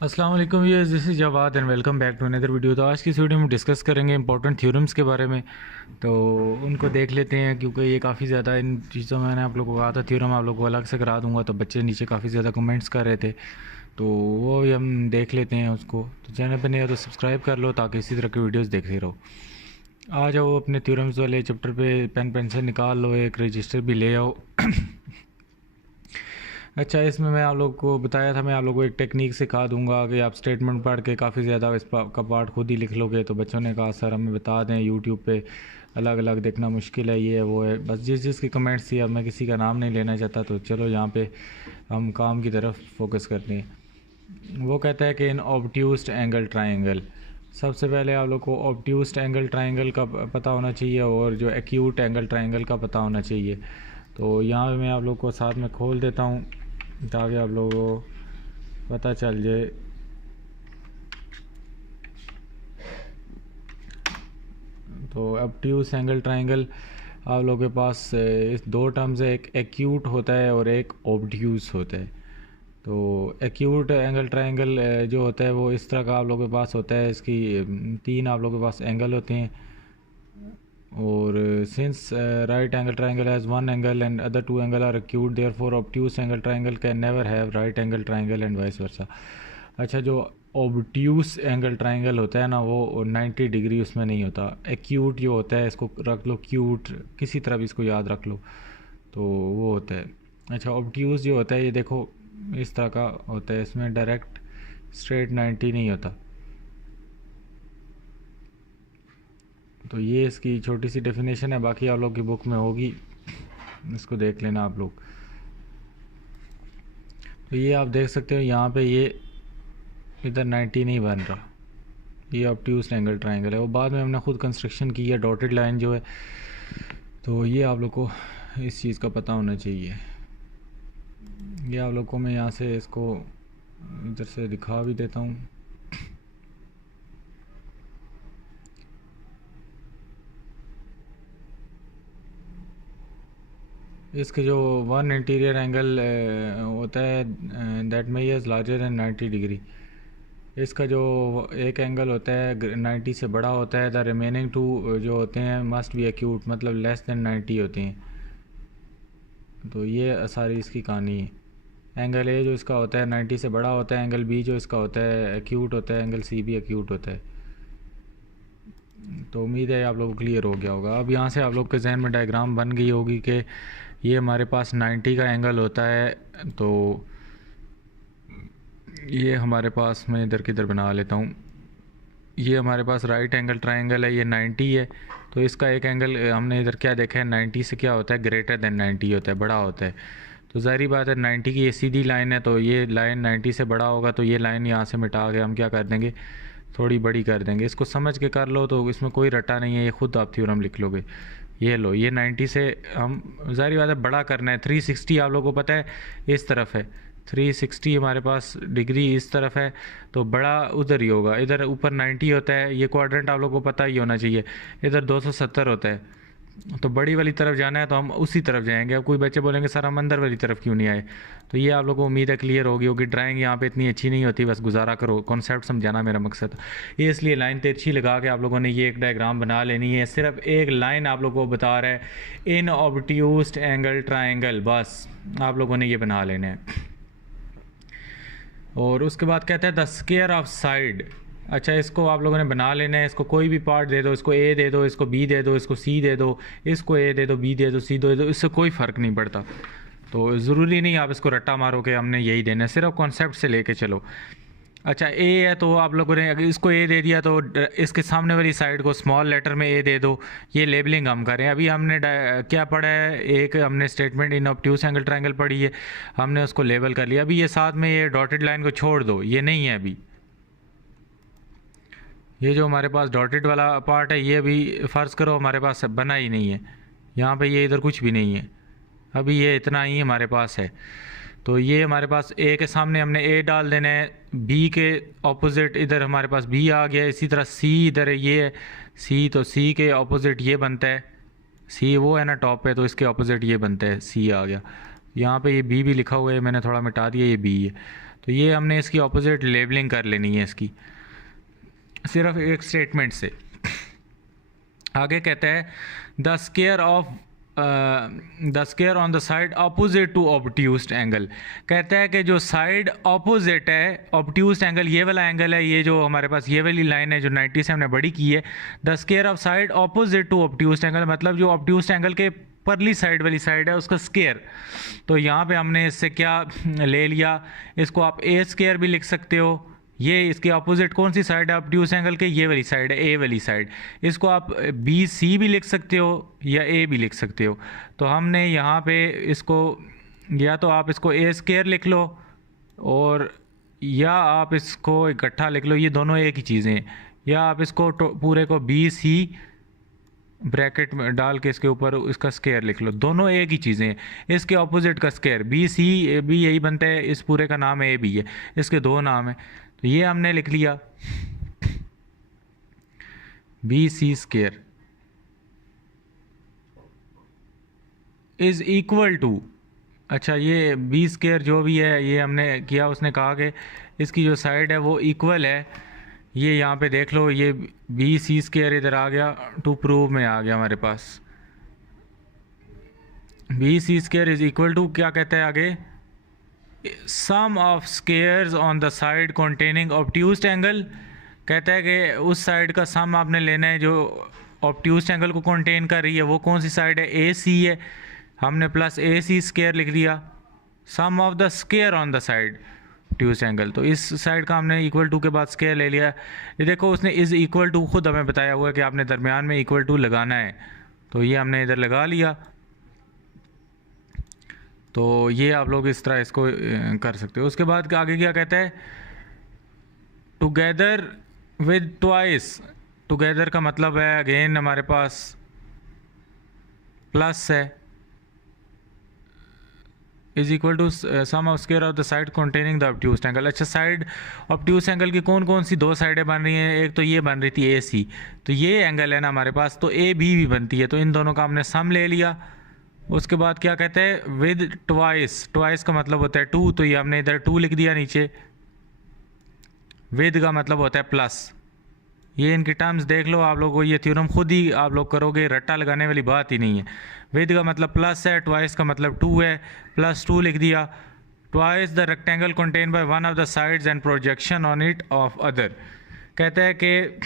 अस्सलाम वालेकुम viewers, this is Jawad and welcome back to another video. तो आज की इस वीडियो में डिस्कस करेंगे इंपॉर्टेंट थ्योरम्स के बारे में। तो उनको देख लेते हैं, क्योंकि ये काफ़ी ज़्यादा इन चीज़ों में मैंने आप लोगों को कहा था थ्योरम आप लोगों को अलग से करा दूंगा, तो बच्चे नीचे काफ़ी ज़्यादा कमेंट्स कर रहे थे, तो वो भी हम देख लेते हैं उसको। तो चैनल पर नहीं हो तो सब्सक्राइब कर लो ताकि इसी तरह की वीडियोज़ देखते रहो। आ जाओ अपने थ्योरम्स वाले चैप्टर पे, पेन पेंसिल निकाल लो, एक रजिस्टर भी ले आओ। अच्छा, इसमें मैं आप लोग को बताया था, मैं आप लोग को एक टेक्निक सिखा दूंगा कि आप स्टेटमेंट पढ़ के काफ़ी ज़्यादा इस का पार्ट खुद ही लिख लोगे। तो बच्चों ने कहा सर हमें बता दें, यूट्यूब पे अलग अलग देखना मुश्किल है, ये है वो है। बस जिस जिसकी कमेंट्स थी, अब मैं किसी का नाम नहीं लेना चाहता, तो चलो यहाँ पे हम काम की तरफ फोकस करते हैं। वो कहता है कि इन ऑब्ट्यूस्ड एंगल ट्राइंगल, सबसे पहले आप लोग को ऑब्ट्यूस्ड एंगल ट्राइंगल का पता होना चाहिए और जो एक्यूट एंगल ट्राइंगल का पता होना चाहिए। तो यहाँ मैं आप लोग को साथ में खोल देता हूँ ताकि आप लोगों को पता चल जाए। तो ऑब्ट्यूस एंगल ट्राइंगल आप लोगों के पास इस दो टर्म्स है, एक एक्यूट होता है और एक ऑब्ट्यूस होता है। तो एक्यूट एंगल ट्राइंगल जो होता है वो इस तरह का आप लोगों के पास होता है, इसकी तीन आप लोगों के पास एंगल होते हैं। और since right angle triangle has one angle and other two angle are acute, therefore obtuse angle triangle can never have right angle triangle and vice versa. अच्छा, जो ऑब्ट्यूस एंगल ट्राइंगल होता है ना, वो 90 डिग्री उसमें नहीं होता। एक्यूट जो होता है, इसको रख लो क्यूट, किसी तरह भी इसको याद रख लो, तो वो होता है। अच्छा, ऑब्ट्यूस जो होता है ये देखो इस तरह का होता है, इसमें डायरेक्ट स्ट्रेट 90 नहीं होता। तो ये इसकी छोटी सी डेफिनेशन है, बाकी आप लोग की बुक में होगी, इसको देख लेना आप लोग। तो ये आप देख सकते हो यहाँ पे, ये इधर 90 नहीं बन रहा, ये ऑब्ट्यूस एंगल ट्राइंगल है। वो बाद में हमने खुद कंस्ट्रक्शन की है, डॉटेड लाइन जो है। तो ये आप लोग को इस चीज़ का पता होना चाहिए। ये आप लोग को मैं यहाँ से इसको इधर से दिखा भी देता हूँ। इसके जो वन इंटीरियर एंगल होता है that measures larger than 90 degree, इसका जो एक एंगल होता है 90 से बड़ा होता है। द रिमेनिंग टू जो होते हैं मस्ट बी एक्यूट, मतलब लेस देन 90 होते हैं। तो ये सारी इसकी कहानी है। एंगल ए जो इसका होता है 90 से बड़ा होता है, एंगल बी जो इसका होता है एक्यूट होता है, एंगल सी भी एक्यूट होता है। तो उम्मीद है आप लोगों को क्लियर हो गया होगा। अब यहाँ से आप लोग के जहन में डायग्राम बन गई होगी कि ये हमारे पास 90 का एंगल होता है। तो ये हमारे पास, मैं इधर किधर बना लेता हूँ, ये हमारे पास राइट एंगल ट्राइंगल है, ये 90 है। तो इसका एक एंगल हमने इधर क्या देखा है, 90 से क्या होता है, ग्रेटर देन 90 होता है, बड़ा होता है। तो ज़ाहिर बात है 90 की ये सीधी लाइन है, तो ये लाइन 90 से बड़ा होगा, तो ये लाइन यहाँ से मिटा के हम क्या कर देंगे, थोड़ी बड़ी कर देंगे। इसको समझ के कर लो, तो इसमें कोई रटा नहीं है, ये खुद आप थ्योरम लिख लोगे। ये लो, ये 90 से हम ज़ाहिर बात है बड़ा करना है। 360 आप लोगों को पता है इस तरफ है, 360 हमारे पास डिग्री इस तरफ है, तो बड़ा उधर ही होगा। इधर ऊपर 90 होता है, ये क्वाड्रेंट आप लोगों को पता ही होना चाहिए। इधर 270 होता है, तो बड़ी वाली तरफ जाना है तो हम उसी तरफ जाएंगे। अब कोई बच्चे बोलेंगे सर हम अंदर वाली तरफ क्यों नहीं आए, तो ये आप लोगों को उम्मीद है क्लियर होगी होगी। ड्राइंग यहाँ पे इतनी अच्छी नहीं होती, बस गुजारा करो, कॉन्सेप्ट समझाना मेरा मकसद। ये इसलिए लाइन तिरछी लगा के आप लोगों ने ये एक डायग्राम बना लेनी है। सिर्फ एक लाइन आप लोगों को बता रहा है, इन ऑब्ट्यूस्ड एंगल ट्राइंगल, बस आप लोगों ने ये बना लेना है। और उसके बाद कहता है द स्क्वायर ऑफ साइड। अच्छा, इसको आप लोगों ने बना लेना है, इसको कोई भी पार्ट दे दो, इसको ए दे दो, इसको बी दे दो, इसको सी दे दो, इसको ए दे दो, बी दे दो, सी दे दो, इससे कोई फ़र्क नहीं पड़ता। तो ज़रूरी नहीं आप इसको रट्टा मारो कि हमने यही देना है, सिर्फ कॉन्सेप्ट से लेके चलो। अच्छा, ए है तो आप लोगों ने अगर इसको ए दे दिया, तो इसके सामने वाली साइड को स्मॉल लेटर में ए दे दो। ये लेबलिंग हम करें। अभी हमने क्या पढ़ा है, एक हमने statement in obtuse angle triangle पढ़ी है, हमने उसको लेबल कर लिया। अभी ये साथ में ये डॉटेड लाइन को छोड़ दो, ये नहीं है अभी। ये जो हमारे पास डॉटेड वाला पार्ट है, ये अभी फ़र्ज़ करो हमारे पास बना ही नहीं है, यहाँ पे ये इधर कुछ भी नहीं है, अभी ये इतना ही हमारे पास है। तो ये हमारे पास ए के सामने हमने ए डाल देना है, बी के ऑपोजिट इधर हमारे पास बी आ गया। इसी तरह सी इधर है, ये है सी, तो सी के ऑपोजिट ये बनता है, सी वो है ना टॉप पे, तो इसके ऑपोजिट ये बनता है, सी आ गया। यहाँ पे ये बी भी लिखा हुआ है, मैंने थोड़ा मिटा दिया, ये बी है। तो ये हमने इसकी ऑपोजिट लेबलिंग कर लेनी है इसकी, सिर्फ एक स्टेटमेंट से। आगे कहता है the square on the side opposite to obtuse angle. कहता है कि जो साइड अपोजिट है ऑब्ट्यूस्ड एंगल, ये वाला एंगल है, ये जो हमारे पास ये वाली लाइन है जो 90 से हमने बड़ी की है। The square of side opposite to obtuse angle मतलब जो ऑब्ट्यूस्ड एंगल के परली साइड वाली साइड है उसका स्केयर। तो यहाँ पे हमने इससे क्या ले लिया, इसको आप ए स्केयर भी लिख सकते हो। ये इसके अपोजिट कौन सी साइड है ऑब्ट्यूस एंगल के, ये वाली साइड है, ए वाली साइड। इसको आप बी सी भी लिख सकते हो या ए भी लिख सकते हो। तो हमने यहाँ पे इसको, या तो आप इसको ए स्केयर लिख लो और या आप इसको इकट्ठा लिख लो, ये दोनों एक ही चीज़ें हैं। या आप इसको पूरे को बी सी ब्रैकेट में डाल के इसके ऊपर इसका स्केयर लिख लो, दोनों एक ही चीज़ें हैं। इसके ऑपोजिट का स्केयर बी सी भी यही बनता है, इस पूरे का नाम ए भी है, इसके दो नाम है। तो ये हमने लिख लिया B C square is equal to, अच्छा ये बी स्केयर जो भी है ये हमने किया, उसने कहा कि इसकी जो साइड है वो इक्वल है। ये यहाँ पे देख लो, ये बी सी स्केयर इधर आ गया, टू प्रूव में आ गया हमारे पास। B C square is equal to क्या कहता है आगे, sum of squares on the side containing obtuse angle. कहता है कि उस साइड का सम आपने लेना है जो ऑब्ट्यूस्ड एंगल को कॉन्टेन कर रही है। वो कौन सी साइड है, ए सी है, हमने प्लस ए सी स्केयर लिख दिया। Sum of the square on the side obtuse angle, तो इस साइड का हमने इक्वल टू के बाद स्केयर ले लिया। ये देखो उसने इज़ इक्वल टू खुद हमें बताया हुआ है कि आपने दरमियान में इक्वल टू लगाना है, तो ये हमने इधर लगा लिया। तो ये आप लोग इस तरह इसको कर सकते हो। उसके बाद आगे क्या कहता है, टुगेदर विद ट्वाइस। टुगेदर का मतलब है अगेन हमारे पास प्लस है, is equal to sum of square of the side containing the obtuse angle. अच्छा साइड ऑब्ट्यूस्ड एंगल की कौन कौन सी दो साइडें बन रही हैं, एक तो ये बन रही थी ए सी, तो ये एंगल है ना हमारे पास, तो ए बी भी बनती है, तो इन दोनों का हमने सम ले लिया। उसके बाद क्या कहते हैं विद ट्वाइस, ट्वाइस का मतलब होता है टू, तो ये हमने इधर टू लिख दिया नीचे। विद का मतलब होता है प्लस। ये इनकी टर्म्स देख लो आप लोगों को, ये थ्योरम खुद ही आप लोग करोगे, रट्टा लगाने वाली बात ही नहीं है। विद का मतलब प्लस है, ट्वाइस का मतलब टू है, प्लस टू लिख दिया। Twice the rectangle contain by one of the sides and projection on it of other. कहता है कि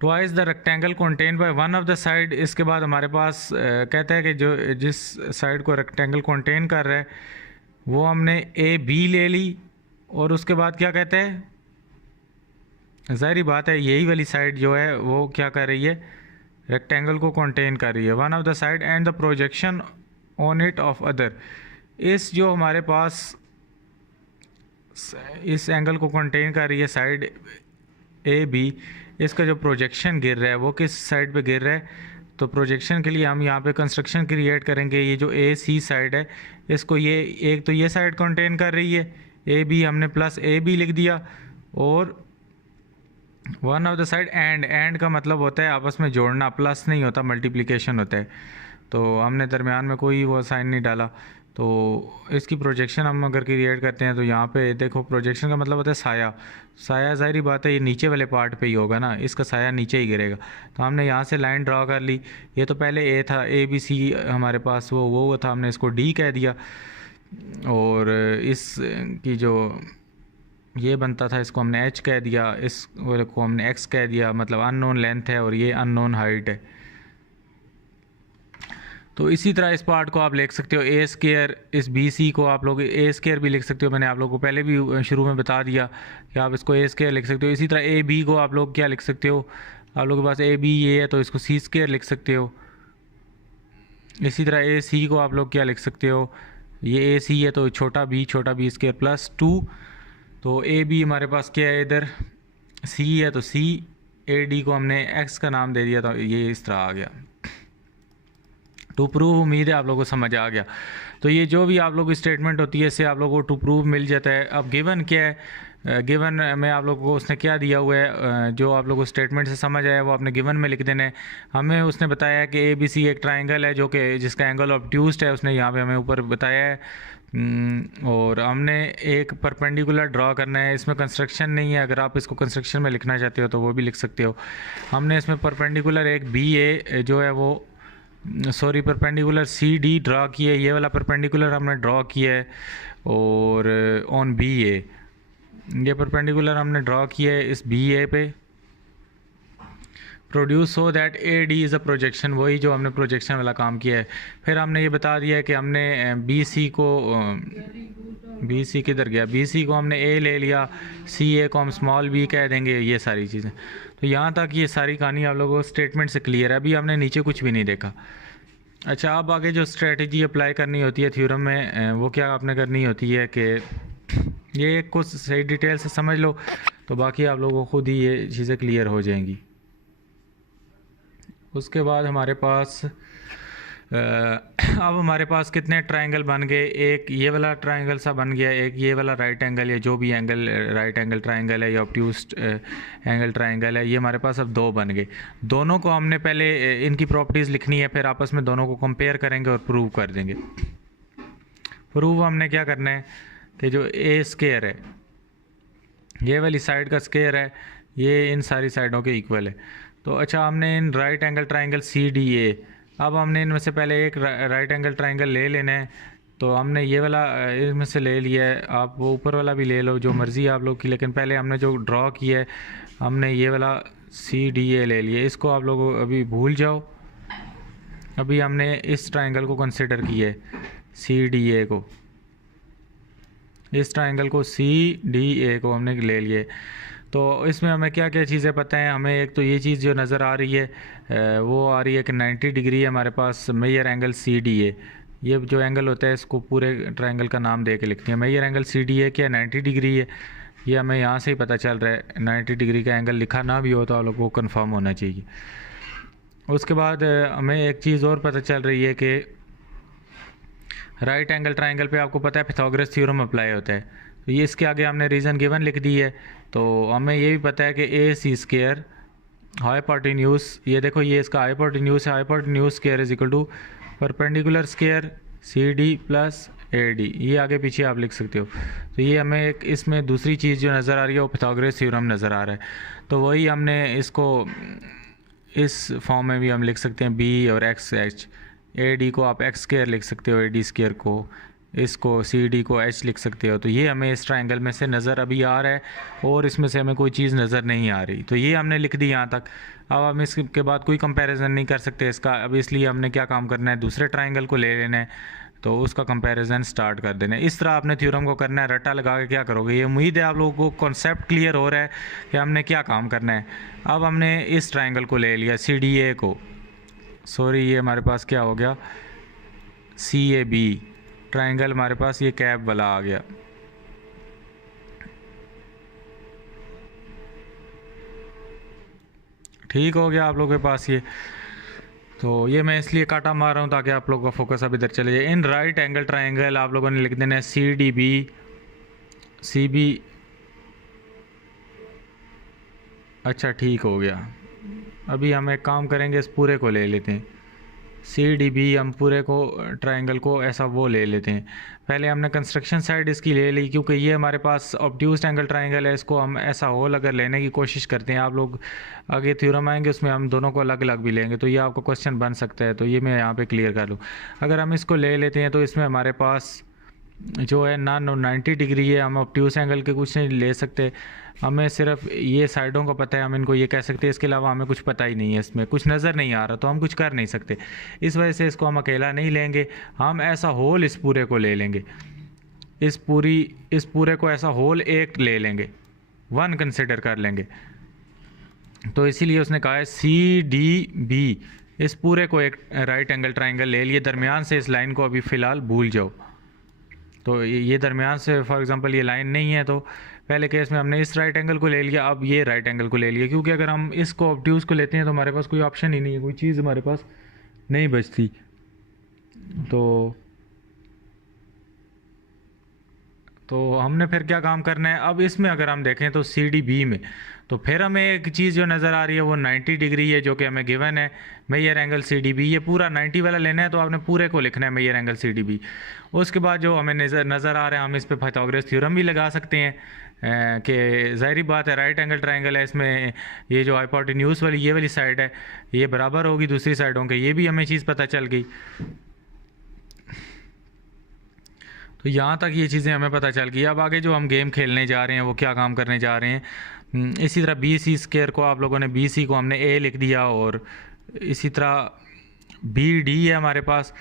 twice the rectangle contain by one of the side. इसके बाद हमारे पास कहता है कि जो जिस साइड को रेक्टेंगल कंटेन कर रहा है वो हमने ए बी ले ली। और उसके बाद क्या कहते हैं, ज़ाहिर बात है यही वाली साइड जो है वो क्या कर रही है, रेक्टेंगल को कंटेन कर रही है। One of the side and the projection on it of other. इस जो हमारे पास इस एंगल को कंटेन कर रही है साइड ए बी, इसका जो प्रोजेक्शन गिर रहा है वो किस साइड पे गिर रहा है, तो प्रोजेक्शन के लिए हम यहाँ पे कंस्ट्रक्शन क्रिएट करेंगे। ये जो ए सी साइड है इसको ये एक तो ये साइड कंटेन कर रही है ए बी, हमने प्लस ए बी लिख दिया। और one of the side and का मतलब होता है आपस में जोड़ना, प्लस नहीं होता, मल्टीप्लिकेशन होता है। तो हमने दरमियान में कोई वो साइन नहीं डाला। तो इसकी प्रोजेक्शन हम अगर क्रिएट करते हैं तो यहाँ पे देखो प्रोजेक्शन का मतलब होता है साया। साया ज़ाहिर बात है ये नीचे वाले पार्ट पे ही होगा ना, इसका साया नीचे ही गिरेगा। तो हमने यहाँ से लाइन ड्रा कर ली। ये तो पहले ए था, ए बी सी हमारे पास वो था, हमने इसको डी कह दिया। और इस की जो ये बनता था इसको हमने एच कह दिया, इस वाले को हमने एक्स कह दिया, मतलब अननोन लेंथ है और ये अननोन हाइट है। तो इसी तरह इस पार्ट को आप लिख सकते हो ए स्केयर, इस बी सी को आप लोग ए स्केयर भी लिख सकते हो। मैंने आप लोगों को पहले भी शुरू में बता दिया कि आप इसको ए स्केयर लिख सकते हो। इसी तरह ए बी को आप लोग क्या लिख सकते हो, आप लोगों के पास ए बी ये है तो इसको सी स्केयर लिख सकते हो। इसी तरह ए सी को आप लोग क्या लिख सकते हो, ये ए सी है तो छोटा बी स्केयर प्लस टू। तो ए बी हमारे पास क्या है, इधर सी है तो सी, ए डी को हमने एक्स का नाम दे दिया, तो ये इस तरह आ गया। टू प्रूव, उम्मीद है आप लोगों को समझ आ गया। तो ये जो भी आप लोगों की स्टेटमेंट होती है इससे आप लोगों को टू प्रूव मिल जाता है। अब गिवन क्या है, गिवन में आप लोगों को उसने क्या दिया हुआ है, जो आप लोगों को स्टेटमेंट से समझ आया वो आपने गिवन में लिख देना है। हमें उसने बताया कि ए बी सी एक ट्राइंगल है जो कि जिसका एंगल ऑब्ट्यूस्ड है, उसने यहाँ पे हमें ऊपर बताया है। और हमने एक परपेंडिकुलर ड्रॉ करना है। इसमें कंस्ट्रक्शन नहीं है, अगर आप इसको कंस्ट्रक्शन में लिखना चाहते हो तो वो भी लिख सकते हो। हमने इसमें परपेंडिकुलर एक बी ए जो है वो sorry perpendicular C D draw किया है, ये वाला परपेंडिकुलर हमने ड्रॉ किया है। और ऑन बी ए ये परपेंडिकुलर हमने ड्रॉ किया है इस बी ए पे। Produce so that A D is a projection, वही जो हमने प्रोजेक्शन वाला काम किया है। फिर हमने ये बता दिया है कि हमने बी सी को बी सी किधर गया, बी सी को हमने ए ले लिया, सी ए को हम स्मॉल बी कह देंगे, ये सारी चीज़ें। तो यहाँ तक ये सारी कहानी आप लोगों को स्टेटमेंट से क्लियर है। अभी हमने नीचे कुछ भी नहीं देखा। अच्छा, अब आगे जो स्ट्रेटजी अप्लाई करनी होती है थ्योरम में, वो क्या आपने करनी होती है कि ये कुछ सही डिटेल से समझ लो तो बाकी आप लोगों को खुद ही ये चीज़ें क्लियर हो जाएंगी। उसके बाद हमारे पास अब हमारे पास कितने ट्रायंगल बन गए, एक ये वाला ट्रायंगल सा बन गया, एक ये वाला राइट एंगल या जो भी एंगल राइट एंगल ट्रायंगल है या ऑब्ट्यूज एंगल ट्रायंगल है, ये हमारे पास अब दो बन गए। दोनों को हमने पहले इनकी प्रॉपर्टीज़ लिखनी है, फिर आपस में दोनों को कंपेयर करेंगे और प्रूव कर देंगे। प्रूव हमने क्या करना है कि जो ए स्क्वायर है, ये वाली साइड का स्क्वायर है, ये इन सारी साइडों के इक्वल है। तो अच्छा, हमने इन right angle triangle C D A, अब हमने इनमें से पहले एक राइट एंगल ट्रायंगल ले लेना है। तो हमने ये वाला इनमें से ले लिया है, आप वो ऊपर वाला भी ले लो, जो मर्ज़ी आप लोग की, लेकिन पहले हमने जो ड्रॉ किया है हमने ये वाला सी डी ए ले लिया। इसको आप लोग अभी भूल जाओ, अभी हमने इस ट्रायंगल को कंसिडर किया है, सी डी ए को, इस ट्रायंगल को सी डी ए को हमने ले लिए। तो इसमें हमें क्या क्या चीज़ें पता हैं, हमें एक तो ये चीज़ जो नज़र आ रही है वो आ रही है कि 90 डिग्री है हमारे पास major angle C D A. ये जो एंगल होता है इसको पूरे ट्रायंगल का नाम दे के लिखते हैं। Measure angle C D A क्या 90 डिग्री है, ये हमें यहाँ से ही पता चल रहा है। 90 डिग्री का एंगल लिखा ना भी हो तो आप लोग को कन्फर्म होना चाहिए। उसके बाद हमें एक चीज़ और पता चल रही है कि राइट एंगल ट्रायंगल पे आपको पता है पिथागोरस थ्योरम अप्लाई होता है। तो ये इसके आगे हमने रीज़न गिवन लिख दी है। तो हमें ये भी पता है कि ए सी स्क्वायर हाइपोटेन्यूज, ये देखो ये इसका हाइपोटेन्यूज है, hypotenuse square is equal to perpendicular square C D plus A D, ये आगे पीछे आप लिख सकते हो। तो ये हमें एक इसमें दूसरी चीज़ जो नज़र आ रही है वो पिथागोरस थ्योरम नज़र आ रहा है। तो वही हमने इसको इस फॉर्म में भी हम लिख सकते हैं, बी और एक्स एच, ए डी को आप एक्स स्क्वायर लिख सकते हो, ए डी स्क्वायर को, इसको सी डी को एच लिख सकते हो। तो ये हमें इस ट्रायंगल में से नज़र अभी आ रहा है और इसमें से हमें कोई चीज़ नज़र नहीं आ रही। तो ये हमने लिख दी यहाँ तक। अब हम इसके बाद कोई कंपैरिजन नहीं कर सकते इसका, अब इसलिए हमने क्या काम करना है, दूसरे ट्रायंगल को ले लेना है, तो उसका कंपैरिजन स्टार्ट कर देना है। इस तरह आपने थ्योरम को करना है, रट्टा लगा के क्या करोगे। ये उम्मीद है आप लोगों को कॉन्सेप्ट क्लियर हो रहा है कि हमने क्या काम करना है। अब हमने इस ट्रायंगल को ले लिया सी डी ए को, सॉरी ये हमारे पास क्या हो गया, सी ए बी ट्रायंगल हमारे पास ये कैप वाला आ गया। ठीक हो गया आप लोगों के पास ये। तो ये मैं इसलिए काटा मार रहा हूँ ताकि आप लोगों का फोकस अब इधर चले जाए। इन राइट एंगल ट्रायंगल आप लोगों ने लिख देना है C D B C B. अच्छा ठीक हो गया। अभी हम एक काम करेंगे, इस पूरे को ले लेते हैं, सी डी बी, हम पूरे को ट्रायंगल को ऐसा वो ले लेते हैं। पहले हमने कंस्ट्रक्शन साइड इसकी ले ली क्योंकि ये हमारे पास ऑब्ट्यूज एंगल ट्रायंगल है, इसको हम ऐसा होल अगर लेने की कोशिश करते हैं, आप लोग आगे थ्योरम आएंगे उसमें हम दोनों को अलग अलग भी लेंगे, तो ये आपको क्वेश्चन बन सकता है। तो ये मैं यहाँ पे क्लियर कर लूँ। अगर हम इसको ले लेते हैं तो इसमें हमारे पास जो है ना 90 डिग्री है, हम ऑब्ट्यूज एंगल के कुछ नहीं ले सकते, हमें सिर्फ ये साइडों का पता है, हम इनको ये कह सकते हैं, इसके अलावा हमें कुछ पता ही नहीं है, इसमें कुछ नज़र नहीं आ रहा, तो हम कुछ कर नहीं सकते। इस वजह से इसको हम अकेला नहीं लेंगे, हम ऐसा होल इस पूरे को ले लेंगे, इस पूरे को ऐसा होल एक ले लेंगे, वन कंसिडर कर लेंगे। तो इसीलिए उसने कहा है सी डी बी, इस पूरे को एक राइट एंगल ट्राइंगल ले लिए, दरमियान से इस लाइन को अभी फ़िलहाल भूल जाओ। तो ये दरमियान से फॉर एग्जांपल ये लाइन नहीं है, तो पहले केस में हमने इस राइट एंगल को ले लिया, अब ये राइट एंगल को ले लिया, क्योंकि अगर हम इसको ऑब्ट्यूज को लेते हैं तो हमारे पास कोई ऑप्शन ही नहीं है, कोई चीज़ हमारे पास नहीं बचती। तो तो हमने फिर क्या काम करना है, अब इसमें अगर हम देखें तो सी डी बी में, तो फिर हमें एक चीज़ जो नज़र आ रही है वो 90 डिग्री है, जो कि हमें गिवन है। Measure angle C D B, ये पूरा 90 वाला लेना है, तो आपने पूरे को लिखना है measure angle C D B. उसके बाद जो हमें नज़र आ रहा है, हम इस पर पाइथागोरस थ्योरम भी लगा सकते हैं कि ज़ाहिर बात है राइट एंगल ट्रायंगल है, इसमें ये जो हाइपोटेन्यूज वाली ये वाली साइड है ये बराबर होगी दूसरी साइडों के, ये भी हमें चीज़ पता चल गई। तो यहाँ तक ये चीज़ें हमें पता चल गई। अब आगे जो हम गेम खेलने जा रहे हैं वो क्या काम करने जा रहे हैं, इसी तरह बी सी स्क्वायर को आप लोगों ने बी सी को हमने ए लिख दिया, और इसी तरह बी डी है हमारे पास।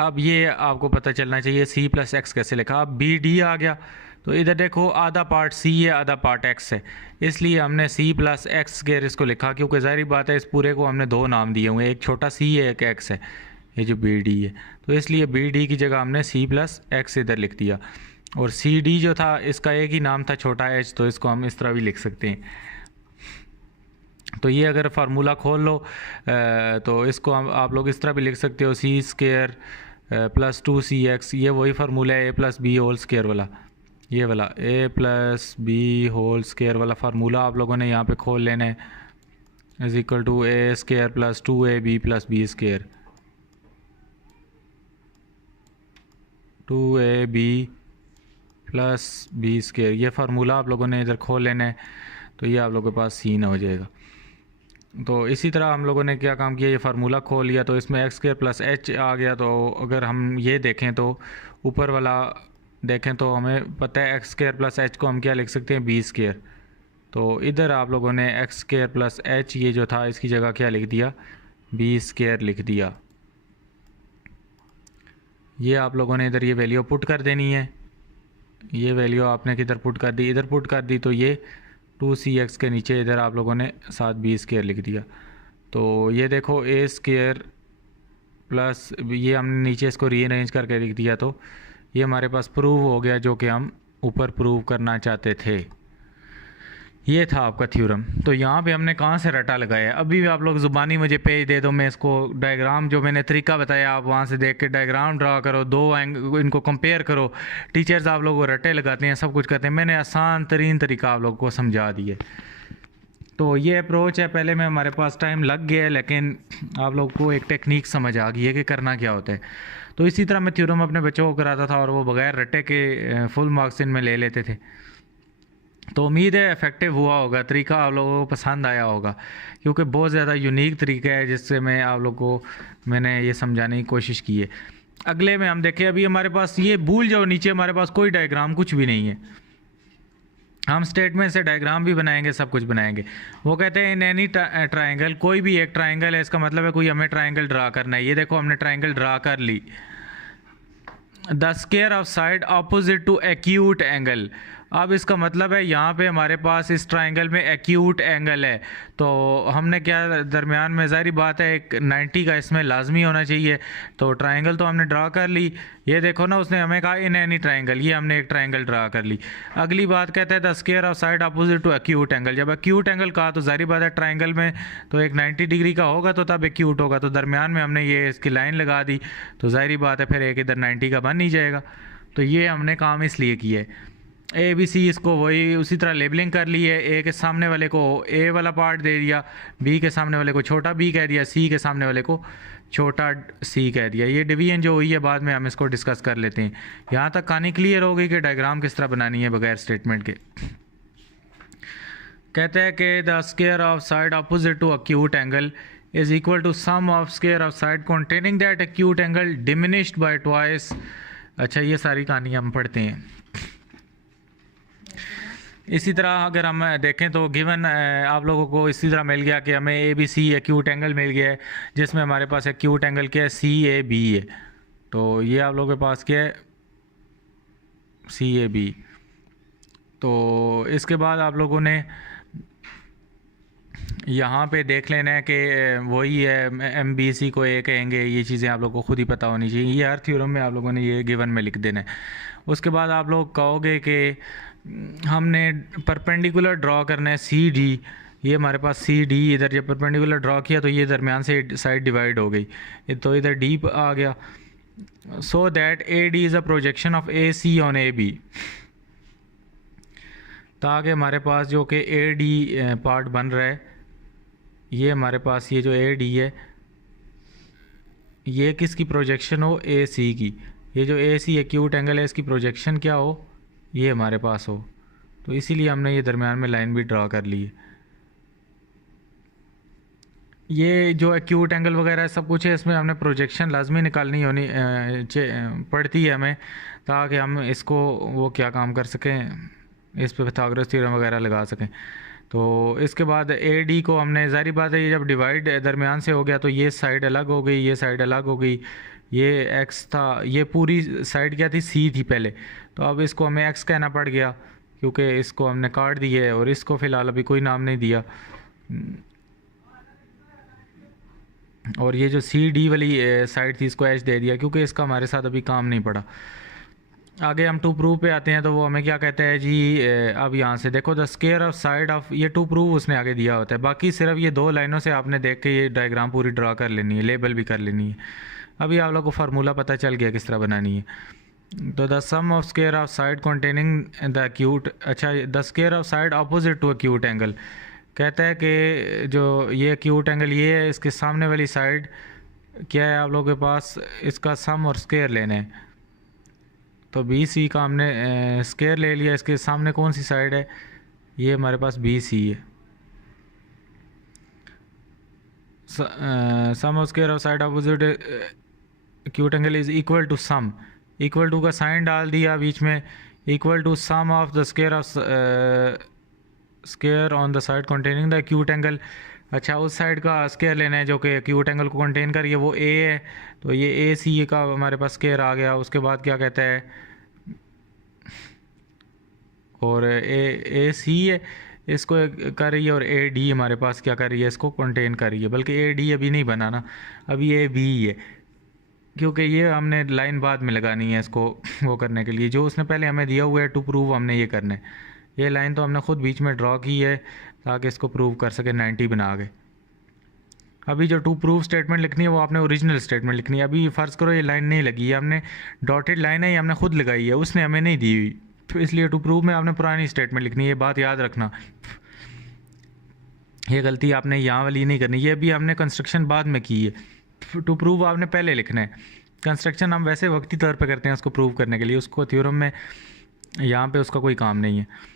अब ये आपको पता चलना चाहिए सी प्लस एक्स कैसे लिखा। अब बी डी आ गया, तो इधर देखो आधा पार्ट सी है आधा पार्ट एक्स है, इसलिए हमने सी प्लस एक्स स्क्वायर इसको लिखा, क्योंकि ज़ाहिर बात है इस पूरे को हमने दो नाम दिए हुए हैं, एक छोटा सी है एक एक्स है, ये जो बी डी है, तो इसलिए बी डी की जगह हमने सी प्लस एक्स इधर लिख दिया। और सी डी जो था इसका एक ही नाम था छोटा एच, तो इसको हम इस तरह भी लिख सकते हैं। तो ये अगर फार्मूला खोल लो तो इसको आप लोग इस तरह भी लिख सकते हो, सी स्क्वायर प्लस 2cx, ये वही फार्मूला है A plus B whole square वाला, ये वाला A plus B whole square वाला फार्मूला आप लोगों ने यहाँ पे खोल लेना है, is equal to A square plus 2ab plus B square, 2ab plus B square, ये फार्मूला आप लोगों ने इधर खोल लेना है, तो ये आप लोगों के पास सीन हो जाएगा। तो इसी तरह हम लोगों ने क्या काम किया, ये फार्मूला खोल लिया, तो इसमें एक्स स्क्वायर प्लस एच आ गया। तो अगर हम ये देखें तो ऊपर वाला देखें तो हमें पता है एक्स स्क्वायर प्लस एच को हम क्या लिख सकते हैं, बी स्क्वायर। तो इधर आप लोगों ने एक्स स्क्वायर प्लस एच ये जो था इसकी जगह क्या लिख दिया, बी स्क्वायर लिख दिया। ये आप लोगों ने इधर ये वैल्यू पुट कर देनी है, ये वैल्यू आपने किधर पुट कर दी, इधर पुट कर दी, तो ये 2cx के नीचे इधर आप लोगों ने साथ बी स्क्वायर लिख दिया। तो ये देखो ए स्क्वायर प्लस ये हमने नीचे इसको रीअरेंज करके लिख दिया, तो ये हमारे पास प्रूव हो गया जो कि हम ऊपर प्रूव करना चाहते थे। ये था आपका थ्योरम। तो यहाँ पे हमने कहाँ से रटा लगाया, अभी भी आप लोग ज़ुबानी मुझे पेज दे दो, मैं इसको डायग्राम जो मैंने तरीका बताया आप वहाँ से देख के डायग्राम ड्रा करो, दो इनको कंपेयर करो। टीचर्स आप लोगों को रटे लगाते हैं, सब कुछ करते हैं, मैंने आसान तरीन तरीका आप लोगों को समझा दिए। तो ये अप्रोच है, पहले में हमारे पास टाइम लग गया है, लेकिन आप लोग को एक टेक्निक समझ आ गई है कि करना क्या होता है। तो इसी तरह मैं थ्योरम अपने बच्चों को कराता था और वो बगैर रटे के फुल मार्क्स इनमें ले लेते थे। तो उम्मीद है इफ़ेक्टिव हुआ होगा, तरीका आप लोगों को पसंद आया होगा, क्योंकि बहुत ज़्यादा यूनिक तरीका है जिससे मैं आप लोगों को मैंने ये समझाने की कोशिश की है। अगले में हम देखें, अभी हमारे पास ये भूल जाओ, नीचे हमारे पास कोई डायग्राम कुछ भी नहीं है, हम स्टेटमेंट से डायग्राम भी बनाएंगे, सब कुछ बनाएंगे। वो कहते हैं इन एनी ट्राइंगल, कोई भी एक ट्राइंगल है, इसका मतलब है कोई हमें ट्राइंगल ड्रा करना है। ये देखो हमने ट्राइंगल ड्रा कर ली, the square of side opposite to acute angle. अब इसका मतलब है यहाँ पे हमारे पास इस ट्राइंगल में एक्यूट एंगल है, तो हमने क्या दरमियान में ज़ाहिर बात है एक 90 का इसमें लाजमी होना चाहिए। तो ट्राइंगल तो हमने ड्रा कर ली, ये देखो ना उसने हमें कहा इन एनी ट्राइंगल, ये हमने एक ट्राइंगल ड्रा कर ली। अगली बात कहता है the square of side opposite to acute angle. जब एक्यूट एंगल कहा तो ज़ाहिर बात है ट्राइंगल में तो एक 90 डिग्री का होगा, तो तब एक्यूट होगा, तो दरमियान में हमने ये इसकी लाइन लगा दी, तो ज़ाहिर बात है फिर एक इधर 90 का बन ही जाएगा। तो ये हमने काम इसलिए किया है। ए बी सी इसको वही उसी तरह लेबलिंग कर ली है, ए के सामने वाले को ए वाला पार्ट दे दिया, बी के सामने वाले को छोटा बी कह दिया, सी के सामने वाले को छोटा सी कह दिया। ये डिवीजन जो हुई है बाद में हम इसको डिस्कस कर लेते हैं। यहाँ तक कहानी क्लियर हो गई कि डायग्राम किस तरह बनानी है बगैर स्टेटमेंट के। कहते हैं कि the square of side opposite to acute angle is equal to sum of square of side containing that acute angle diminished by twice. अच्छा, ये सारी कहानी हम पढ़ते हैं। इसी तरह अगर हम देखें तो गिवन आप लोगों को इसी तरह मिल गया कि हमें A B C acute angle मिल गया है, जिसमें हमारे पास एक्यूट एंगल क्या है, सी ए बी है। तो ये आप लोगों के पास क्या है, सी ए बी। तो इसके बाद आप लोगों ने यहाँ पे देख लेना है कि वही है एम बी सी को ए कहेंगे, ये चीज़ें आप लोगों को खुद ही पता होनी चाहिए। ये हर थ्योरम में आप लोगों ने ये गिवन में लिख देना है। उसके बाद आप लोग कहोगे कि हमने परपेंडिकुलर ड्रॉ करना है सी डी, ये हमारे पास सी डी इधर जब परपेंडिकुलर ड्रॉ किया तो ये दरमियान से साइड डिवाइड हो गई, तो इधर डी आ गया। So that A D is a projection of A C on A B, ताकि हमारे पास जो कि ए डी पार्ट बन रहा है, ये हमारे पास ये जो ए डी है ये किसकी प्रोजेक्शन हो, ए सी की। ये जो ए सी एक्यूट एंगल है इसकी प्रोजेक्शन क्या हो, ये हमारे पास हो। तो इसीलिए हमने ये दरमियान में लाइन भी ड्रा कर ली है। ये जो एक्यूट एंगल वगैरह सब कुछ है इसमें हमने प्रोजेक्शन लाजमी निकालनी होनी पड़ती है हमें, ताकि हम इसको वो क्या काम कर सकें, इस पे पाइथागोरस थ्योरम वगैरह लगा सकें। तो इसके बाद ए डी को हमने, ज़ाहिर बात है ये जब डिवाइड दरमियान से हो गया तो ये साइड अलग हो गई, ये साइड अलग हो गई, ये एक्स था, ये पूरी साइड क्या थी, सी थी पहले। तो अब इसको हमें एक्स कहना पड़ गया क्योंकि इसको हमने काट दिए और इसको फ़िलहाल अभी कोई नाम नहीं दिया। और ये जो सी डी वाली साइड थी इसको एच दे दिया क्योंकि इसका हमारे साथ अभी काम नहीं पड़ा। आगे हम टू प्रूव पे आते हैं तो वो हमें क्या कहता है जी, अब यहाँ से देखो the square of side of, ये टू प्रूव उसने आगे दिया होता है, बाकी सिर्फ ये दो लाइनों से आपने देख के ये डायग्राम पूरी ड्रा कर लेनी है, लेबल भी कर लेनी है। अभी आप लोग को फार्मूला पता चल गया किस तरह बनानी है। तो the sum of square of side containing the acute, अच्छा the square of side opposite to acute angle, कहता है कि जो ये एक्यूट एंगल ये है इसके सामने वाली साइड क्या है आप लोगों के पास, इसका सम और स्क्वायर लेना है। तो बी सी का हमने स्क्वायर ले लिया, इसके सामने कौन सी साइड है, ये हमारे पास बी सी है। Sum of square of side opposite acute angle is equal to sum, equal to का साइन डाल दिया बीच में, equal to sum of the square of square on the side containing the acute angle. अच्छा उस side का square लेना है जो कि एक्यूट एंगल को कंटेन कर, ये वो ए है, तो ये ए सी का हमारे पास स्क्वायर आ गया। उसके बाद क्या कहता है, और ए सी है इसको कर रही है, और ए डी हमारे पास क्या कर रही है, इसको कंटेन कर रही है। बल्कि ए डी अभी नहीं बना ना, अभी ए बी है, क्योंकि ये हमने लाइन बाद में लगानी है इसको वो करने के लिए। जो उसने पहले हमें दिया हुआ है टू प्रूव, हमने ये करना है। ये लाइन तो हमने ख़ुद बीच में ड्रॉ की है ताकि इसको प्रूव कर सके 90 बना के। अभी जो टू प्रूव स्टेटमेंट लिखनी है वो आपने ओरिजिनल स्टेटमेंट लिखनी है। अभी फ़र्ज़ करो ये लाइन नहीं लगी है, हमने डॉटेड लाइन है ये हमने खुद लगाई है, उसने हमें नहीं दी हुई, तो इसलिए टू प्रूव में आपने पुरानी स्टेटमेंट लिखनी है। ये बात याद रखना, ये गलती आपने यहाँ वाली नहीं करनी। ये भी हमने कंस्ट्रक्शन बाद में की है, टू प्रूव आपने पहले लिखना है। कंस्ट्रक्शन हम वैसे वक्ती तौर पे करते हैं उसको प्रूव करने के लिए, उसको थ्योरम में यहाँ पे उसका कोई काम नहीं है।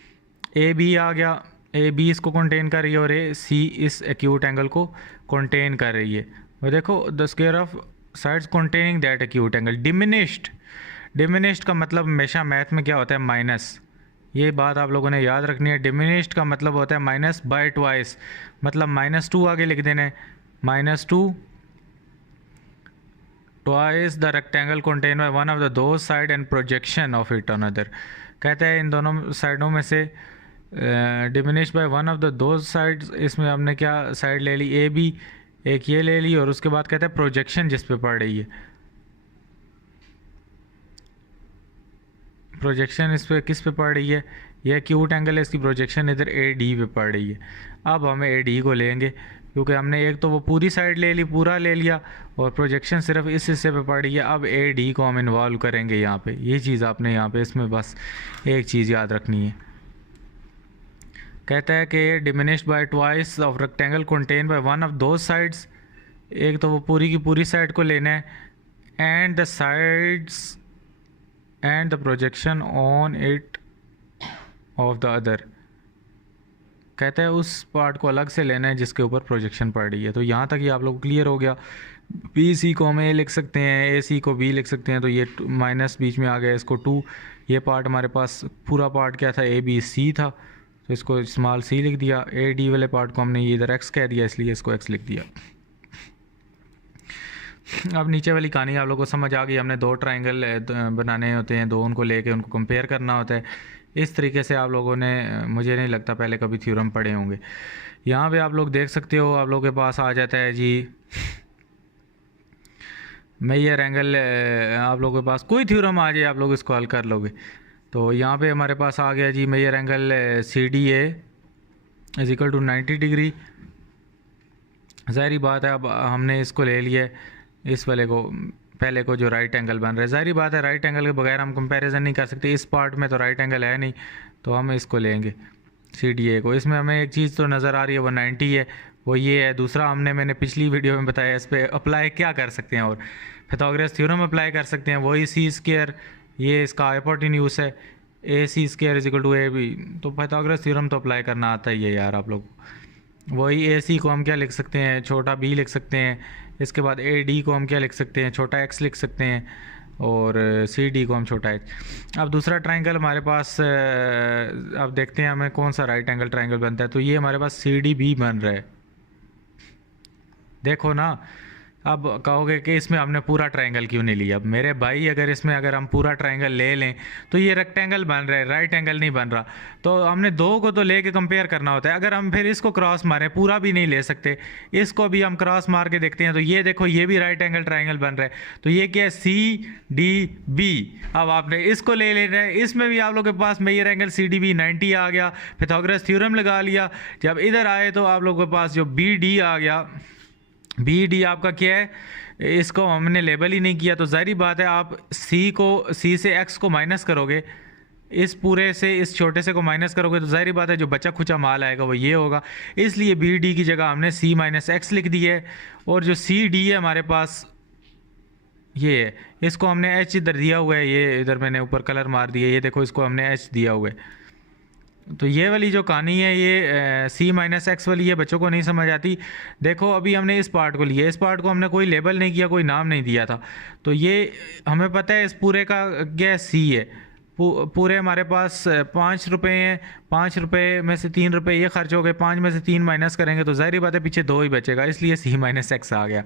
ए बी आ गया, ए बी इसको कंटेन कर रही है और ए सी इस एक्यूट एंगल को कंटेन कर रही है। और देखो the square of sides containing that acute angle diminished, diminished का मतलब हमेशा मैथ में क्या होता है, माइनस। ये बात आप लोगों ने याद रखनी है, डिमिनिश्ड का मतलब होता है माइनस बाय ट्वाइस, मतलब -2 आगे लिख देना है, -2 twice the rectangle contain by one of the दो side and projection of it on other. कहता है इन दोनों साइडों में से diminish by one of the दो साइड्स, इसमें हमने क्या साइड ले ली, ए बी, एक ये ले ली, और उसके बाद कहता है प्रोजेक्शन जिस पे पड़ रही है, प्रोजेक्शन इस पे किस पे पड़ रही है, यह एक्यूट एंगल है, इसकी प्रोजेक्शन इधर ए डी पे पड़ रही है। अब हमें ए डी को लेंगे क्योंकि हमने एक तो वो पूरी साइड ले ली, पूरा ले लिया, और प्रोजेक्शन सिर्फ इस हिस्से पे पड़ रही है। अब ए डी को हम इन्वॉल्व करेंगे यहाँ पे, ये चीज़ आपने यहाँ पे इसमें बस एक चीज़ याद रखनी है। कहता है कि diminished by twice of rectangle contain by one of दो साइड्स, एक तो वो पूरी की पूरी साइड को लेना है, and the sides and the projection on it of the other. कहता है उस पार्ट को अलग से लेना है जिसके ऊपर प्रोजेक्शन पड़ रही है। तो यहाँ तक ये आप लोग क्लियर हो गया। बी सी को हम ए लिख सकते हैं, ए सी को बी लिख सकते हैं, तो ये माइनस बीच में आ गया, इसको 2, ये पार्ट हमारे पास पूरा पार्ट क्या था, ए बी सी था, तो इसको स्मॉल सी लिख दिया। ए डी वाले पार्ट को हमने ये इधर एक्स कह दिया, इसलिए इसको एक्स लिख दिया। अब नीचे वाली कहानी आप लोगों को समझ आ गई। हमने दो ट्राइंगल बनाने होते हैं, दो उनको लेके उनको कंपेयर करना होता है। इस तरीके से आप लोगों ने, मुझे नहीं लगता पहले कभी थ्योरम पढ़े होंगे। यहाँ पे आप लोग देख सकते हो, आप लोगों के पास आ जाता है जी मेजर एंगल, आप लोगों के पास कोई थ्योरम आ जाए आप लोग इसको हल कर लोगे। तो यहाँ पे हमारे पास आ गया जी measure angle C D A is equal to 90 degree. ज़ाहिर बात है अब हमने इसको ले लिया, इस वाले को पहले को जो राइट एंगल बन रहा है। ज़ाहिर बात है राइट एंगल के बगैर हम कंपैरिजन नहीं कर सकते, इस पार्ट में तो राइट एंगल है नहीं, तो हम इसको लेंगे CDA को। इसमें हमें एक चीज़ तो नज़र आ रही है वो 90 है, वो ये है। दूसरा मैंने पिछली वीडियो में बताया इस पर अप्लाई क्या कर सकते हैं, और पाइथागोरस थ्योरम अप्लाई कर सकते हैं। वही सी स्क्वायर, ये इसका हाइपोटेन्यूज है, AC² is equal to AB। तो पाइथागोरस थ्योरम तो अप्लाई करना आता ही है यार आप लोग। वही AC को हम क्या लिख सकते हैं, छोटा b लिख सकते हैं। इसके बाद AD को हम क्या लिख सकते हैं, छोटा x लिख सकते हैं। और CD को हम छोटा h। अब दूसरा ट्राइंगल हमारे पास, अब देखते हैं हमें कौन सा राइट एंगल ट्राइंगल बनता है। तो ये हमारे पास CDB बन रहा है, देखो ना। अब कहोगे कि इसमें हमने पूरा ट्रायंगल क्यों नहीं लिया। अब मेरे भाई अगर हम पूरा ट्रायंगल ले लें तो ये रेक्टेंगल बन रहा है, राइट एंगल नहीं बन रहा। तो हमने दो को तो लेके कंपेयर करना होता है। अगर हम फिर इसको क्रॉस मारें, पूरा भी नहीं ले सकते, इसको भी हम क्रॉस मार के देखते हैं तो ये देखो ये भी राइट एंगल ट्रायंगल बन रहा है। तो ये क्या है, CDB। अब आपने इसको ले लेना है, इसमें भी आप लोगों के पास मेजर एंगल CDB 90 आ गया, पाइथागोरस थ्योरम लगा लिया। जब इधर आए तो आप लोगों के पास जो BD आ गया। BD आपका क्या है, इसको हमने लेबल ही नहीं किया, तो जाहिर बात है आप C से X को माइनस करोगे, इस पूरे से इस छोटे से को माइनस करोगे, तो जाहिर बात है जो बचा खुचा माल आएगा वो ये होगा। इसलिए BD की जगह हमने C - X लिख दी है। और जो CD है हमारे पास ये है, इसको हमने H इधर दिया हुआ है, ये इधर मैंने ऊपर कलर मार दिया, ये देखो इसको हमने H दिया हुआ है। तो ये वाली जो कहानी है ये C - X वाली है, बच्चों को नहीं समझ आती। देखो अभी हमने इस पार्ट को लिया, इस पार्ट को हमने कोई लेबल नहीं किया, कोई नाम नहीं दिया था। तो ये हमें पता है इस पूरे का क्या C है। पूरे हमारे पास 5 रुपये हैं, 5 रुपये में से 3 रुपये ये खर्च हो गए, 5 में से 3 माइनस करेंगे तो जाहिर बात है पीछे 2 ही बचेगा, इसलिए C - X आ गया।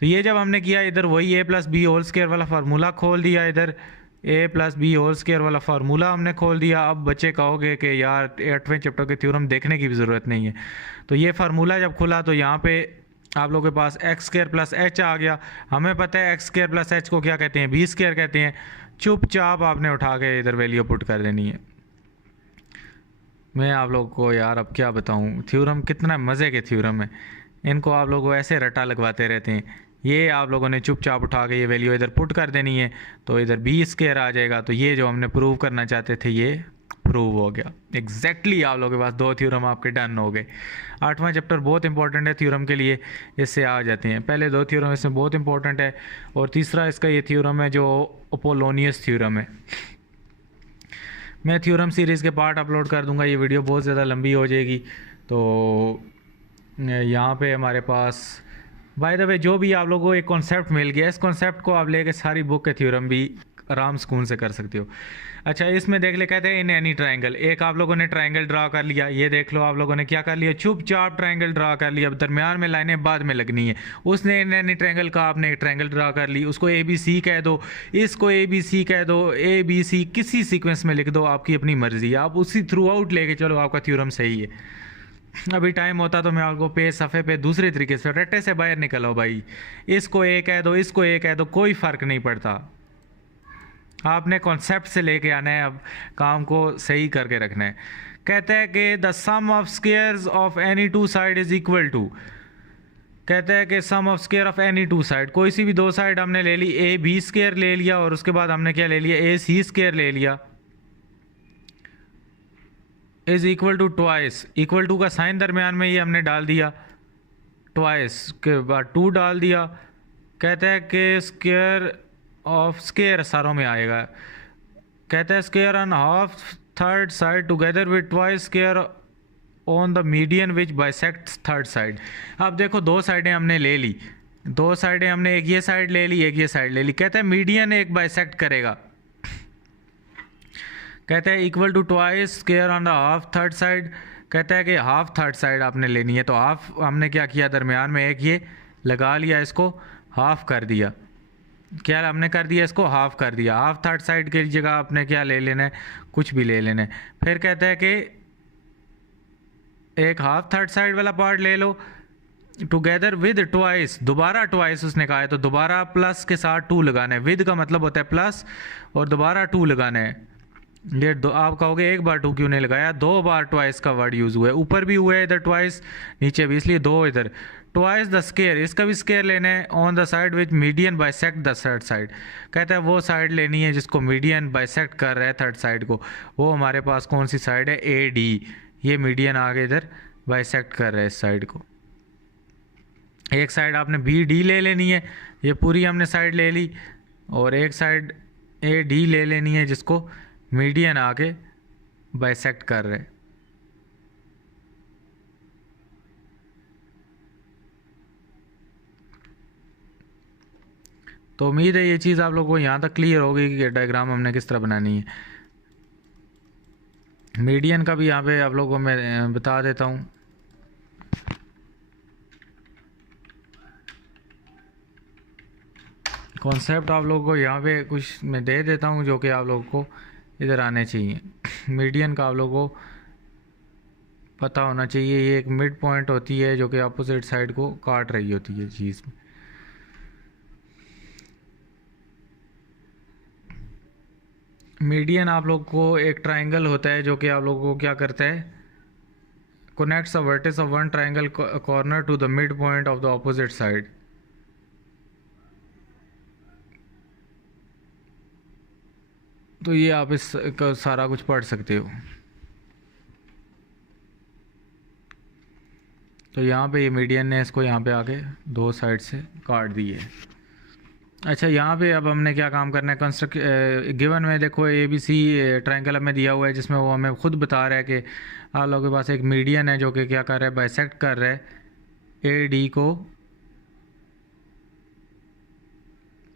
तो ये जब हमने किया, इधर वही A + B होल स्क्वायर वाला फार्मूला खोल दिया, इधर A + B होल स्क्वायर वाला फार्मूला हमने खोल दिया। अब बच्चे कहोगे कि यार 8वें चैप्टर के थ्योरम देखने की भी ज़रूरत नहीं है। तो ये फार्मूला जब खुला तो यहाँ पे आप लोगों के पास x² + h आ गया। हमें पता है x² + h को क्या कहते हैं, B² कहते हैं। चुपचाप आपने उठा के इधर वैल्यू पुट कर देनी है। मैं आप लोगों को यार अब क्या बताऊँ, थ्योरम कितना मज़े के थ्योरम है, इनको आप लोगों को ऐसे रटा लगवाते रहते हैं। ये आप लोगों ने चुपचाप उठा के ये वैल्यू इधर पुट कर देनी है, तो इधर B² आ जाएगा। तो ये जो हमने प्रूव करना चाहते थे ये प्रूव हो गया एग्जैक्टली। आप लोगों के पास 2 थ्योरम आपके डन हो गए। 8वां चैप्टर बहुत इंपॉर्टेंट है थ्योरम के लिए, इससे आ जाते हैं। पहले 2 थ्योरम इसमें बहुत इंपॉर्टेंट है, और तीसरा इसका ये थ्योरम है जो अपोलोनियस थ्योरम है। मैं थ्योरम सीरीज़ के पार्ट अपलोड कर दूंगा, ये वीडियो बहुत ज़्यादा लंबी हो जाएगी। तो यहाँ पे हमारे पास बाय द वे जो भी आप लोगों को एक कॉन्सेप्ट मिल गया, इस कॉन्सेप्ट को आप लेके सारी बुक के थ्योरम भी आराम सुकून से कर सकते हो। अच्छा, इसमें देख ले, कहते हैं इन एनी ट्रायंगल। एक आप लोगों ने ट्रायंगल ड्रा कर लिया, ये देख लो आप लोगों ने क्या कर लिया, चुपचाप ट्रायंगल ड्रा कर लिया। अब दरमियान में लाइनें बाद में लगनी है। उसने इन एनी ट्रायंगल का आपने एक ट्रायंगल ड्रा कर ली, उसको ABC कह दो, इसको ABC कह दो, ABC किसी सीक्वेंस में लिख दो, आपकी अपनी मर्जी, आप उसी थ्रू आउट लेके चलो, आपका थ्योरम सही है। अभी टाइम होता तो मैं आपको पेज सफ़े पे दूसरे तरीके से, रट्टे से बाहर निकलो भाई, इसको A कह दो, इसको A कह दो, कोई फ़र्क नहीं पड़ता। आपने कॉन्सेप्ट से लेके आना है, अब काम को सही करके रखना है। कहते हैं कि the sum of squares of any 2 side is equal to, कहते हैं कि sum of square of any 2 side, कोई सी भी 2 साइड हमने ले ली, AB² ले लिया, और उसके बाद हमने क्या ले लिया, AC² ले लिया, is equal to twice. Equal to का साइन दरमियान में ये हमने डाल दिया, ट्वाइस के बाद 2 डाल दिया। कहते हैं कि स्क्वायर ऑफ स्क्वायर सारों में आएगा। कहते हैं square on half third side together with twice square on the median which bisects third side. अब देखो 2 साइडें हमने ले ली, 2 साइडें हमने, एक ये साइड ले ली, एक ये साइड ले ली। कहते हैं मीडियन एक बाइसेक्ट करेगा। कहते हैं equal to twice square on the half third side. कहता है कि हाफ थर्ड साइड आपने लेनी है, तो हाफ हमने क्या किया, दरमियान में एक ये लगा लिया, इसको हाफ कर दिया। क्या हमने कर दिया, इसको हाफ कर दिया। हाफ थर्ड साइड की जगह आपने क्या ले लेना है, कुछ भी ले लेना है। फिर कहता है कि एक हाफ थर्ड साइड वाला पार्ट ले लो टुगेदर विद ट्वाइस, दोबारा ट्वाइस उसने कहा है, तो दोबारा प्लस के साथ 2 लगाना है। विद का मतलब होता है प्लस, और दोबारा 2 लगाना है। ये दो, आप कहोगे एक बार टू क्यों नहीं लगाया, दो बार ट्वाइस का वर्ड यूज़ हुआ है, ऊपर भी हुआ है इधर ट्वाइस, नीचे भी, इसलिए दो इधर। ट्वाइस द स्केयर, इसका भी स्केयर लेना है on the side which median bisect the third side. कहता है वो साइड लेनी है जिसको मीडियन बाइसेक्ट कर रहा है थर्ड साइड को। वो हमारे पास कौन सी साइड है, ए डी। ये मीडियन आगे इधर बाइसेक्ट कर रहा है इस साइड को। एक साइड आपने बी डी ले लेनी है, ये पूरी हमने साइड ले ली, और एक साइड ए डी ले लेनी है जिसको मीडियन आके बाइसेक्ट कर रहे। तो उम्मीद है ये चीज़ आप लोगों को यहाँ तक क्लियर होगी कि डायग्राम हमने किस तरह बनानी है। मीडियन का भी यहाँ पे आप लोगों को मैं बता देता हूँ। कॉन्सेप्ट आप लोगों को यहाँ पे कुछ मैं दे देता हूँ जो कि आप लोगों को इधर आने चाहिए। मीडियन का आप लोगों को पता होना चाहिए, ये एक मिड पॉइंट होती है जो कि अपोजिट साइड को काट रही होती है चीज़ में। मीडियन आप लोग को एक ट्राइंगल होता है जो कि आप लोगों को क्या करता है, connects a vertex of one triangle corner to the mid point of the opposite side. तो ये आप इस का सारा कुछ पढ़ सकते हो। तो यहाँ पे ये मीडियन ने इसको यहाँ पे आके दो साइड से काट दी है। अच्छा, यहाँ पे अब हमने क्या काम करना है, कंस्ट्रक्ट गिवन में देखो ए बी सी ट्राइंगल हमें दिया हुआ है जिसमें वो हमें खुद बता रहा है कि आप लोगों के पास एक मीडियन है जो कि क्या कर रहा है, बाइसेक्ट कर रहा है ए डी को।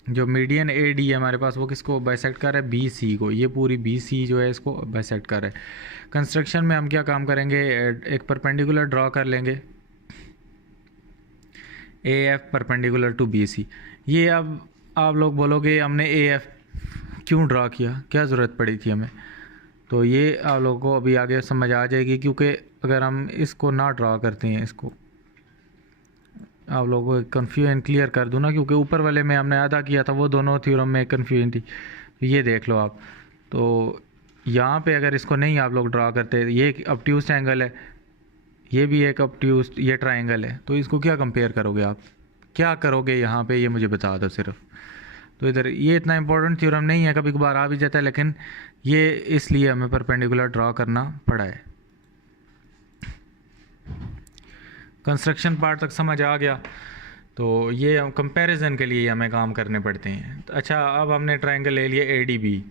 जो मीडियन ए डी है हमारे पास वो किसको बाइसेक्ट कर रहा है, बी सी को। ये पूरी बी सी जो है इसको बाइसेक्ट कर रहा है। कंस्ट्रक्शन में हम क्या काम करेंगे, एक परपेंडिकुलर ड्रॉ कर लेंगे, A F perpendicular to B C. ये अब आप लोग बोलोगे हमने ए एफ क्यों ड्रा किया, क्या ज़रूरत पड़ी थी हमें। तो ये आप लोगों को अभी आगे समझ आ जाएगी, क्योंकि अगर हम इसको ना ड्रा करते हैं, इसको आप लोगों को कन्फ्यूजन क्लियर कर दूँ ना, क्योंकि ऊपर वाले में हमने अदा किया था, वो दोनों थ्योरम में कन्फ्यूजन थी। तो ये देख लो आप, तो यहाँ पे अगर इसको नहीं आप लोग ड्रा करते, ये एक ऑब्ट्यूज एंगल है, ये भी एक ऑब्ट्यूज ये ट्राइंगल है, तो इसको क्या कंपेयर करोगे आप, क्या करोगे यहाँ पे, ये मुझे बता दो सिर्फ। तो इधर ये इतना इंपॉर्टेंट थ्योरम नहीं है, कभी कभार आ भी जाता है, लेकिन ये इसलिए हमें परपेंडिकुलर ड्रॉ करना पड़ा है। कंस्ट्रक्शन पार्ट तक समझ आ गया। तो ये हम कंपैरिजन के लिए हमें काम करने पड़ते हैं। अच्छा, अब हमने ट्राइंगल ले लिया ए डी बी,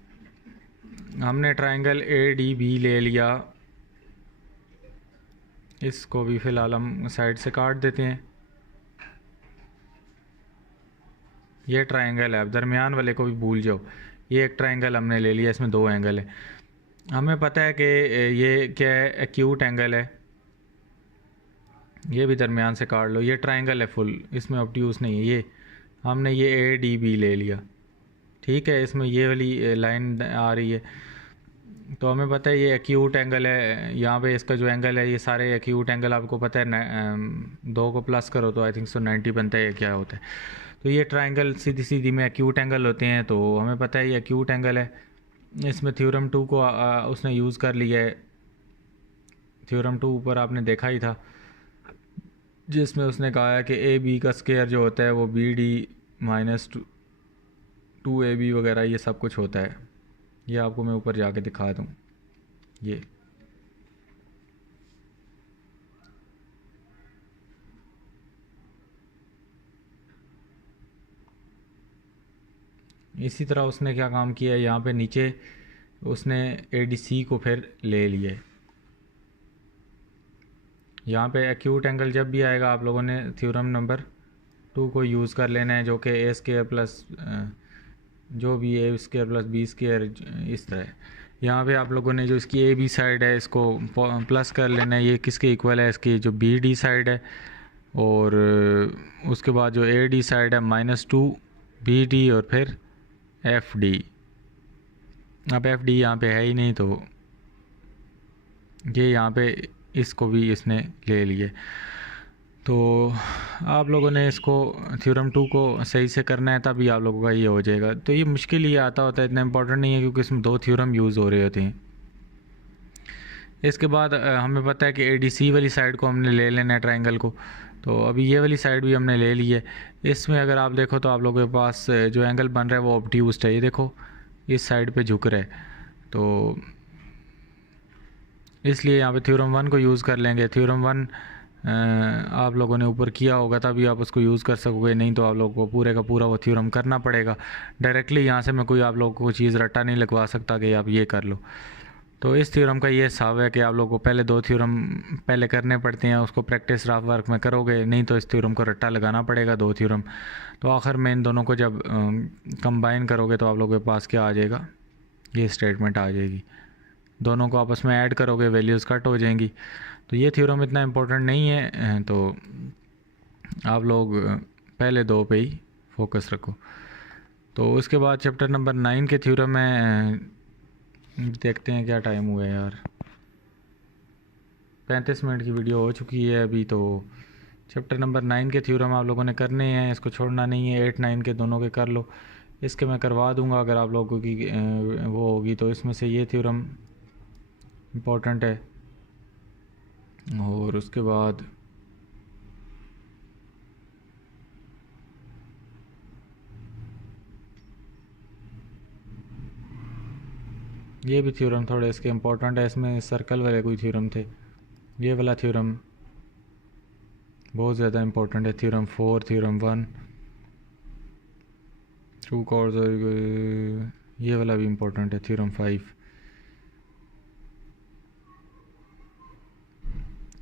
हमने ट्राइंगल ए डी बी ले लिया, इसको भी फ़िलहाल हम साइड से काट देते हैं। ये ट्राइंगल है, अब दरमियान वाले को भी भूल जाओ। ये एक ट्राइंगल हमने ले लिया, इसमें दो एंगल है। हमें पता है कि ये क्या है, एक्यूट एंगल है, ये भी दरमियान से काट लो। ये ट्राइंगल है फुल, इसमें ऑब्ट्यूज नहीं है। ये हमने ये ए डी बी ले लिया, ठीक है, इसमें ये वाली लाइन आ रही है, तो हमें पता है ये एक्यूट एंगल है। यहाँ पे इसका जो एंगल है, ये सारे एक्यूट एंगल आपको पता है, दो को प्लस करो तो आई थिंक सो 90 बनता है, क्या होता है। तो ये ट्राइंगल सीधी सीधी में एक्यूट एंगल होते हैं, तो हमें पता है ये एक्यूट एंगल है। इसमें थ्योरम 2 को उसने यूज़ कर लिया है। थ्योरम 2 ऊपर आपने देखा ही था, जिसमें उसने कहा है कि ए बी का स्केयर जो होता है वो B D minus two A B वगैरह ये सब कुछ होता है। ये आपको मैं ऊपर जाके दिखा दूँ। ये इसी तरह उसने क्या काम किया है, यहाँ पे नीचे उसने ए डी सी को फिर ले लिए। यहाँ पे एक्यूट एंगल जब भी आएगा आप लोगों ने थ्योरम नंबर 2 को यूज़ कर लेना है, जो कि ए स्केयर प्लस जो भी ए स्केयर प्लस बी स्केयर इस तरह। यहाँ पे आप लोगों ने जो इसकी ए बी साइड है इसको प्लस कर लेना है, ये किसके इक्वल है, इसकी जो बी डी साइड है, और उसके बाद जो ए डी साइड है -2 बी डी और फिर एफ डी। अब एफ डी यहाँ पे है ही नहीं, तो ये यहाँ पे इसको भी इसने ले लिए। तो आप लोगों ने इसको थ्योरम 2 को सही से करना है, तभी आप लोगों का ये हो जाएगा। तो ये मुश्किल ही आता होता है, इतना इंपॉर्टेंट नहीं है, क्योंकि इसमें 2 थ्योरम यूज़ हो रहे होते हैं। इसके बाद हमें पता है कि ADC वाली साइड को हमने ले लेना है ट्रायंगल को। तो अभी ये वाली साइड भी हमने ले ली है। इसमें अगर आप देखो तो आप लोगों के पास जो एंगल बन रहा है वो ऑब्ट्यूज़ है, ये देखो इस साइड पे झुक रहा है। तो इसलिए यहाँ पे थ्योरम 1 को यूज़ कर लेंगे। थ्योरम 1 आप लोगों ने ऊपर किया होगा तभी आप उसको यूज़ कर सकोगे, नहीं तो आप लोगों को पूरे का पूरा वो थ्योरम करना पड़ेगा। डायरेक्टली यहाँ से मैं कोई आप लोगों को चीज़ रट्टा नहीं लगवा सकता कि आप ये कर लो। तो इस थ्योरम का ये हिसाब है कि आप लोगों को पहले 2 थ्योरम पहले करने पड़ते हैं, उसको प्रैक्टिस रफ वर्क में करोगे, नहीं तो इस थ्योरम को रट्टा लगाना पड़ेगा 2 थ्योरम। तो आखिर में इन दोनों को जब कंबाइन करोगे तो आप लोगों के पास क्या आ जाएगा, ये स्टेटमेंट आ जाएगी। दोनों को आपस में ऐड करोगे, वैल्यूज़ कट हो जाएंगी। तो ये थ्योरम इतना इम्पोर्टेंट नहीं है, तो आप लोग पहले 2 पे ही फोकस रखो। तो उसके बाद चैप्टर नंबर 9 के थ्योरम में देखते हैं क्या टाइम हुआ है यार, 35 मिनट की वीडियो हो चुकी है अभी। तो चैप्टर नंबर 9 के थ्योरम आप लोगों ने करने हैं, इसको छोड़ना नहीं है। 8 9 के दोनों के कर लो, इसके मैं करवा दूंगा अगर आप लोगों की वो होगी। तो इसमें से ये थ्योरम इम्पोर्टेंट है। और उसके बाद ये भी थ्योरम थोड़े इसके इम्पोर्टेंट है। इसमें सर्कल वाले कोई थ्योरम थे, ये वाला थ्योरम बहुत ज़्यादा इम्पोर्टेंट है। थ्योरम 4, थ्योरम 1, ट्रू कॉर्ड्स, ये वाला भी इम्पोर्टेंट है, थ्योरम 5।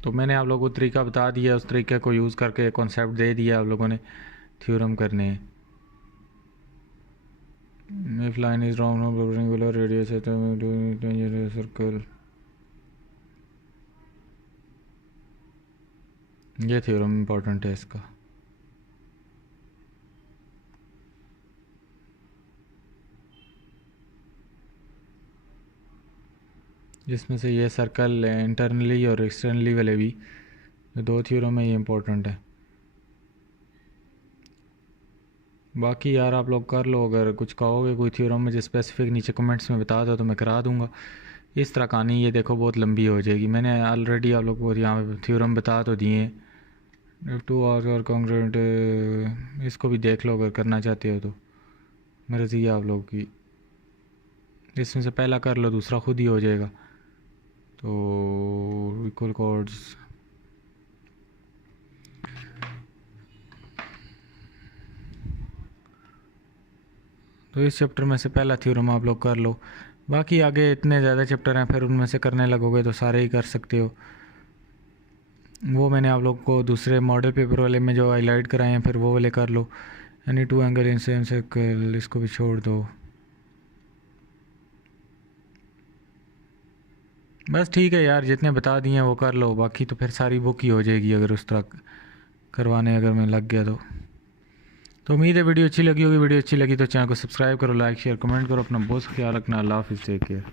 तो मैंने आप लोगों को तरीका बता दिया, उस तरीके को यूज़ करके कॉन्सेप्ट दे दिया आप लोगों ने थ्योरम करने हैं। If line is round rectangular radius है तो सर्कल, ये थ्योरम इम्पोर्टेंट है इसका। जिसमें से ये सर्कल इंटरनली और एक्सटर्नली वाले भी, ये 2 थ्योरम है, ये इम्पोर्टेंट है। बाकी यार आप लोग कर लो, अगर कुछ कहोगे कोई थ्योरम मुझे स्पेसिफिक नीचे कमेंट्स में बता दो तो मैं करा दूंगा। इस तरह कहानी ये देखो बहुत लंबी हो जाएगी। मैंने ऑलरेडी आप लोग को यहाँ पे थ्योरम बता तो दिए हैं। 2 और कॉन्ग्रुएंट, इसको भी देख लो अगर करना चाहते हो तो, मर्जी है आप लोग की। इसमें से पहला कर लो, दूसरा खुद ही हो जाएगा। तो इक्वल कॉर्ड्स, तो इस चैप्टर में से पहला थ्योरम आप लोग कर लो। बाकी आगे इतने ज़्यादा चैप्टर हैं, फिर उनमें से करने लगोगे तो सारे ही कर सकते हो। वो मैंने आप लोग को दूसरे मॉडल पेपर वाले में जो हाईलाइट कराए हैं, फिर वो वाले कर लो। Any 2 angle in same circle, इसको भी छोड़ दो। बस ठीक है यार, जितने बता दिए हैं वो कर लो, बाकी तो फिर सारी बुक ही हो जाएगी अगर उस तरह करवाने अगर मैं लग गया तो उम्मीद है वीडियो अच्छी लगी होगी। वीडियो अच्छी लगी तो चैनल को सब्सक्राइब करो, लाइक शेयर कमेंट करो। अपना बहुत ख्याल रखना। अल्लाह हाफिज़, टेक केयर।